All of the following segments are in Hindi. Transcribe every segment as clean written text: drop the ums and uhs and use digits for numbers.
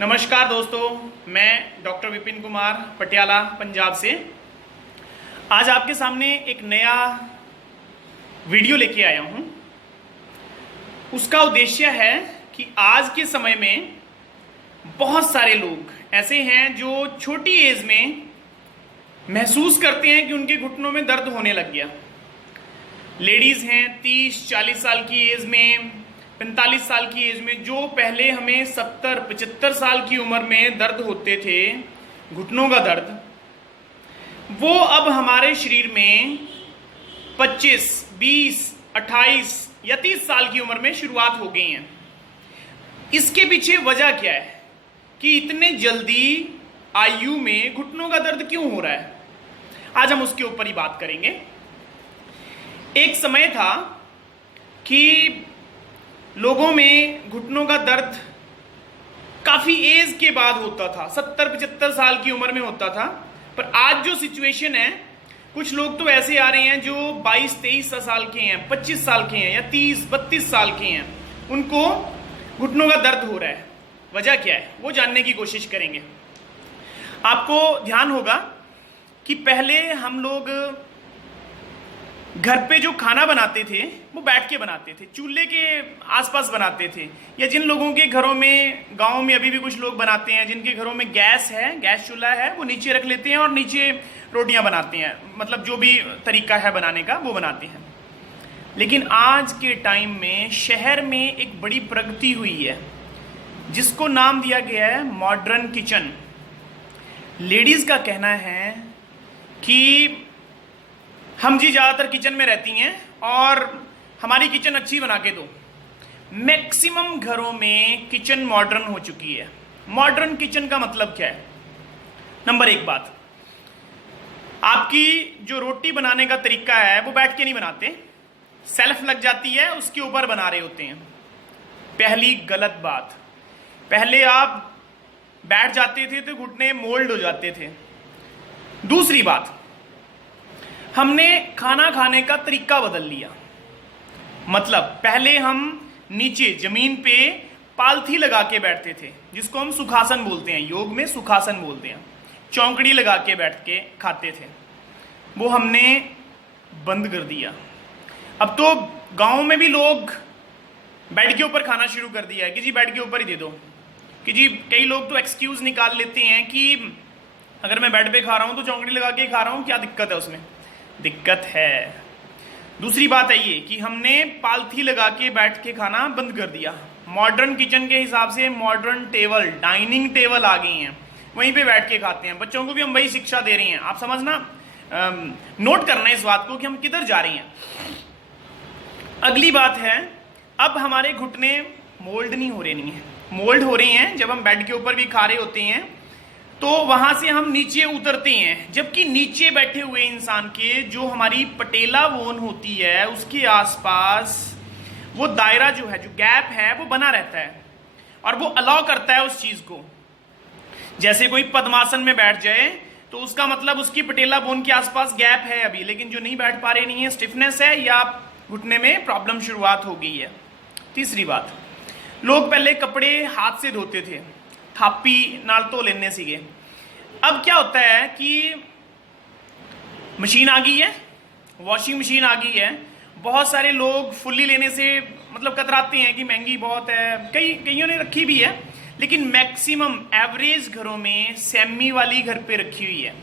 नमस्कार दोस्तों, मैं डॉक्टर विपिन कुमार पटियाला पंजाब से आज आपके सामने एक नया वीडियो लेके आया हूं। उसका उद्देश्य है कि आज के समय में बहुत सारे लोग ऐसे हैं जो छोटी एज में महसूस करते हैं कि उनके घुटनों में दर्द होने लग गया। लेडीज़ हैं 30-40 साल की एज में, 45 साल की एज में, जो पहले हमें 70-75 साल की उम्र में दर्द होते थे, घुटनों का दर्द, वो अब हमारे शरीर में 25, 20, 28 या 30 साल की उम्र में शुरुआत हो गई हैं। इसके पीछे वजह क्या है कि इतने जल्दी आयु में घुटनों का दर्द क्यों हो रहा है? आज हम उसके ऊपर ही बात करेंगे। एक समय था कि लोगों में घुटनों का दर्द काफ़ी एज के बाद होता था, 70-75 साल की उम्र में होता था। पर आज जो सिचुएशन है, कुछ लोग तो ऐसे आ रहे हैं जो 22-23 साल के हैं, 25 साल के हैं या 30-32 साल के हैं, उनको घुटनों का दर्द हो रहा है। वजह क्या है वो जानने की कोशिश करेंगे। आपको ध्यान होगा कि पहले हम लोग घर पे जो खाना बनाते थे वो बैठ के बनाते थे, चूल्हे के आसपास बनाते थे। या जिन लोगों के घरों में, गांव में अभी भी कुछ लोग बनाते हैं, जिनके घरों में गैस है, गैस चूल्हा है, वो नीचे रख लेते हैं और नीचे रोटियां बनाते हैं। मतलब जो भी तरीका है बनाने का वो बनाते हैं। लेकिन आज के टाइम में शहर में एक बड़ी प्रगति हुई है जिसको नाम दिया गया है मॉडर्न किचन। लेडीज़ का कहना है कि हम जी ज़्यादातर किचन में रहती हैं और हमारी किचन अच्छी बना के दो। मैक्सिमम घरों में किचन मॉडर्न हो चुकी है। मॉडर्न किचन का मतलब क्या है? नंबर एक बात, आपकी जो रोटी बनाने का तरीका है वो बैठ के नहीं बनाते, सेल्फ लग जाती है, उसके ऊपर बना रहे होते हैं। पहली गलत बात, पहले आप बैठ जाते थे तो घुटने मोल्ड हो जाते थे। दूसरी बात, हमने खाना खाने का तरीका बदल लिया। मतलब पहले हम नीचे जमीन पे पालथी लगा के बैठते थे, जिसको हम सुखासन बोलते हैं, योग में सुखासन बोलते हैं। चौंकड़ी लगा के बैठ के खाते थे, वो हमने बंद कर दिया। अब तो गांव में भी लोग बेड के ऊपर खाना शुरू कर दिया है कि जी बेड के ऊपर ही दे दो। कि जी कई लोग तो एक्सक्यूज निकाल लेते हैं कि अगर मैं बेड पे खा रहा हूं तो चौंकड़ी लगा के खा रहा हूं, क्या दिक्कत है उसमें? दिक्कत है। दूसरी बात है ये कि हमने पालथी लगा के बैठ के खाना बंद कर दिया। मॉडर्न किचन के हिसाब से मॉडर्न टेबल, डाइनिंग टेबल आ गई हैं, वहीं पे बैठ के खाते हैं। बच्चों को भी हम वही शिक्षा दे रहे हैं। आप समझना, नोट करना इस बात को कि हम किधर जा रहे हैं। अगली बात है, अब हमारे घुटने मोल्ड नहीं हो रहे, नहीं है मोल्ड हो रहे हैं। जब हम बेड के ऊपर भी खा रहे होते हैं तो वहां से हम नीचे उतरते हैं, जबकि नीचे बैठे हुए इंसान के जो हमारी पटेला बोन होती है उसके आसपास वो दायरा जो है, जो गैप है, वो बना रहता है और वो अलाउ करता है उस चीज को। जैसे कोई पद्मासन में बैठ जाए तो उसका मतलब उसकी पटेला बोन के आसपास गैप है अभी, लेकिन जो नहीं बैठ पा रहे, नहीं है, स्टिफनेस है या घुटने में प्रॉब्लम शुरुआत हो गई है। तीसरी बात, लोग पहले कपड़े हाथ से धोते थे, थापी नाल धो लेने सीगे। अब क्या होता है कि मशीन आ गई है, वॉशिंग मशीन आ गई है। बहुत सारे लोग फुल्ली लेने से मतलब कतराते हैं कि महंगी बहुत है, कईयों ने रखी भी है, लेकिन मैक्सिमम एवरेज घरों में सेमी वाली घर पे रखी हुई है।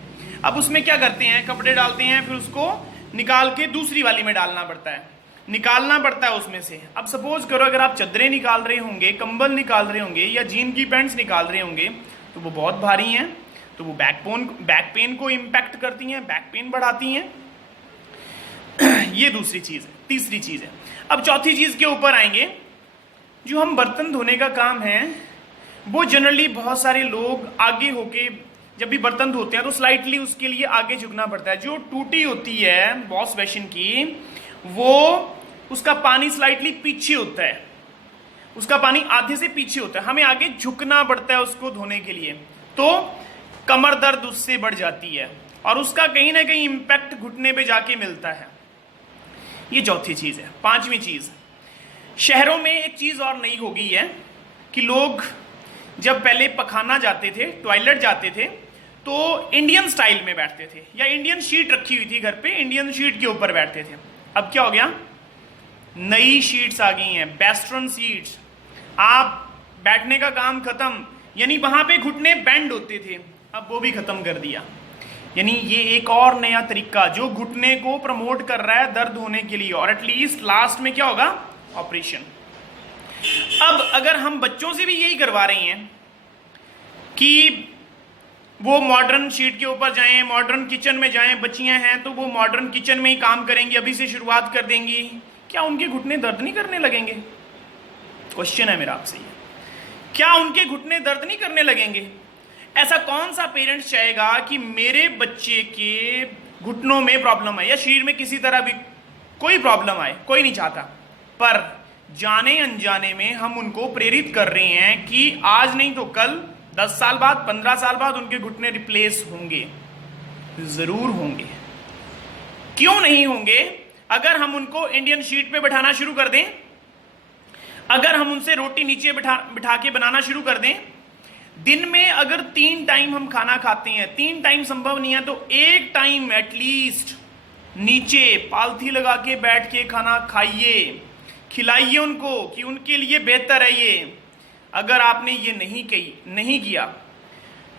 अब उसमें क्या करते हैं, कपड़े डालते हैं, फिर उसको निकाल के दूसरी वाली में डालना पड़ता है, निकालना पड़ता है उसमें से। अब सपोज करो अगर आप चादरें निकाल रहे होंगे, कंबल निकाल रहे होंगे या जीन की पैंट्स निकाल रहे होंगे तो वो बहुत भारी हैं, तो वो बैक पेन को इम्पैक्ट करती हैं, बैक पेन बढ़ाती हैं। ये दूसरी चीज़ है। तीसरी चीज़ है, अब चौथी चीज़ के ऊपर आएंगे। जो हम बर्तन धोने का काम है वो जनरली बहुत सारे लोग आगे होके जब भी बर्तन धोते हैं तो स्लाइटली उसके लिए आगे झुकना पड़ता है। जो टूटी होती है वॉश बेसिन की, वो उसका पानी स्लाइटली पीछे होता है, उसका पानी आधे से पीछे होता है, हमें आगे झुकना पड़ता है उसको धोने के लिए, तो कमर दर्द उससे बढ़ जाती है और उसका कहीं ना कहीं इम्पैक्ट घुटने पे जाके मिलता है। ये चौथी चीज है। पांचवी चीज, शहरों में एक चीज और नई हो गई है कि लोग जब पहले पखाना जाते थे, टॉयलेट जाते थे, तो इंडियन स्टाइल में बैठते थे, या इंडियन शीट रखी हुई थी घर पे, इंडियन शीट के ऊपर बैठते थे। अब क्या हो गया, नई शीट्स आ गई हैं, वेस्टर्न सीट्स। आप बैठने का काम खत्म, यानी वहां पे घुटने बेंड होते थे, अब वो भी खत्म कर दिया। यानी ये एक और नया तरीका जो घुटने को प्रमोट कर रहा है दर्द होने के लिए, और एटलीस्ट लास्ट में क्या होगा, ऑपरेशन। अब अगर हम बच्चों से भी यही करवा रहे हैं कि वो मॉडर्न शीट के ऊपर जाएं, मॉडर्न किचन में जाएं, बच्चियां हैं तो वो मॉडर्न किचन में ही काम करेंगी, अभी से शुरुआत कर देंगी, क्या उनके घुटने दर्द नहीं करने लगेंगे? क्वेश्चन है मेरा आपसे ये, क्या उनके घुटने दर्द नहीं करने लगेंगे? ऐसा कौन सा पेरेंट्स चाहेगा कि मेरे बच्चे के घुटनों में प्रॉब्लम आए या शरीर में किसी तरह भी कोई प्रॉब्लम आए? कोई नहीं चाहता। पर जाने अनजाने में हम उनको प्रेरित कर रहे हैं कि आज नहीं तो कल, 10 साल बाद, 15 साल बाद उनके घुटने रिप्लेस होंगे, जरूर होंगे। क्यों नहीं होंगे? अगर हम उनको इंडियन शीट पे बैठाना शुरू कर दें, अगर हम उनसे रोटी नीचे बिठा के बनाना शुरू कर दें, दिन में अगर 3 टाइम हम खाना खाते हैं, 3 टाइम संभव नहीं है तो 1 टाइम एटलीस्ट नीचे पालथी लगा के बैठ के खाना खाइए, खिलाइए उनको कि उनके लिए बेहतर है ये। अगर आपने ये नहीं किया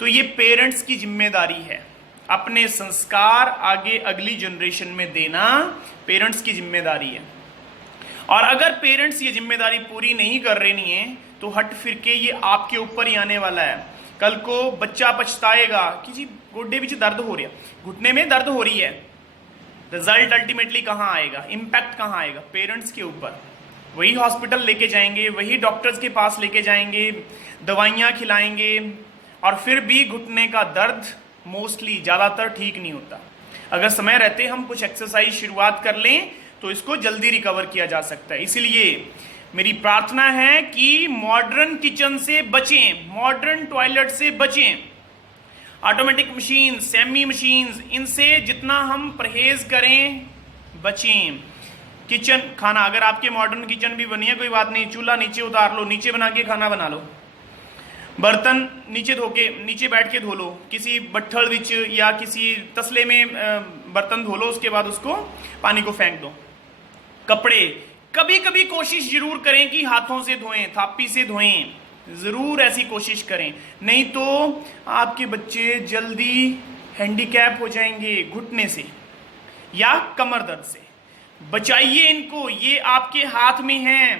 तो ये पेरेंट्स की जिम्मेदारी है, अपने संस्कार आगे अगली जनरेशन में देना पेरेंट्स की जिम्मेदारी है। और अगर पेरेंट्स ये जिम्मेदारी पूरी नहीं कर रही है तो हट फिर के ये आपके ऊपर ही आने वाला है। कल को बच्चा पछताएगा कि जी गोड्डे बीच दर्द हो रहा है, घुटने में दर्द हो रही है। रिजल्ट अल्टीमेटली कहाँ आएगा, इम्पैक्ट कहाँ आएगा? पेरेंट्स के ऊपर। वही हॉस्पिटल लेके जाएंगे, वही डॉक्टर्स के पास लेके जाएंगे, दवाइयाँ खिलाएंगे, और फिर भी घुटने का दर्द मोस्टली ज़्यादातर ठीक नहीं होता। अगर समय रहते हम कुछ एक्सरसाइज शुरुआत कर लें तो इसको जल्दी रिकवर किया जा सकता है। इसलिए मेरी प्रार्थना है कि मॉडर्न किचन से बचें, मॉडर्न टॉयलेट से बचें, ऑटोमेटिक मशीन, सेमी मशीन्स, इनसे जितना हम परहेज करें बचें। किचन खाना, अगर आपके मॉडर्न किचन भी बनी है कोई बात नहीं, चूल्हा नीचे उतार लो, नीचे बना के खाना बना लो, बर्तन नीचे धो के, नीचे बैठ के धो लो, किसी बट्ठल विच या किसी तसले में बर्तन धो लो, उसके बाद उसको पानी को फेंक दो। कपड़े कभी कभी कोशिश जरूर करें कि हाथों से धोएं, थापी से धोएं, जरूर ऐसी कोशिश करें, नहीं तो आपके बच्चे जल्दी हैंडीकैप हो जाएंगे घुटने से या कमर दर्द से। बचाइए इनको, ये आपके हाथ में है।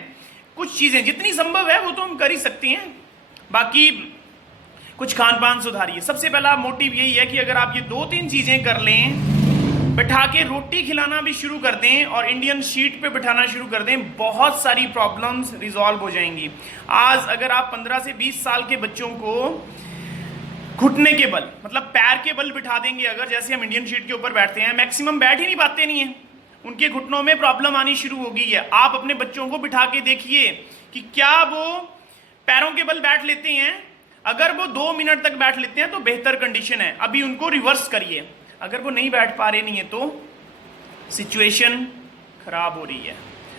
कुछ चीजें जितनी संभव है वो तो हम कर ही सकते हैं, बाकी कुछ खान पान सुधारिए। सबसे पहला मोटिव यही है कि अगर आप ये 2-3 चीजें कर लें, बैठा के रोटी खिलाना भी शुरू कर दें और इंडियन शीट पे बिठाना शुरू कर दें, बहुत सारी प्रॉब्लम्स रिजॉल्व हो जाएंगी। आज अगर आप 15 से 20 साल के बच्चों को घुटने के बल, मतलब पैर के बल बिठा देंगे, अगर जैसे हम इंडियन शीट के ऊपर बैठते हैं, मैक्सिमम बैठ ही नहीं पाते नहीं है, उनके घुटनों में प्रॉब्लम आनी शुरू हो गई है। आप अपने बच्चों को बिठा के देखिए कि क्या वो पैरों के बल बैठ लेते हैं। अगर वो 2 मिनट तक बैठ लेते हैं तो बेहतर कंडीशन है। अभी उनको रिवर्स करिए, अगर वो नहीं बैठ पा रहे नहीं है तो सिचुएशन खराब हो रही है।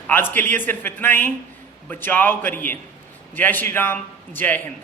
आज के लिए सिर्फ इतना ही, बचाव करिए। जय श्री राम, जय हिंद।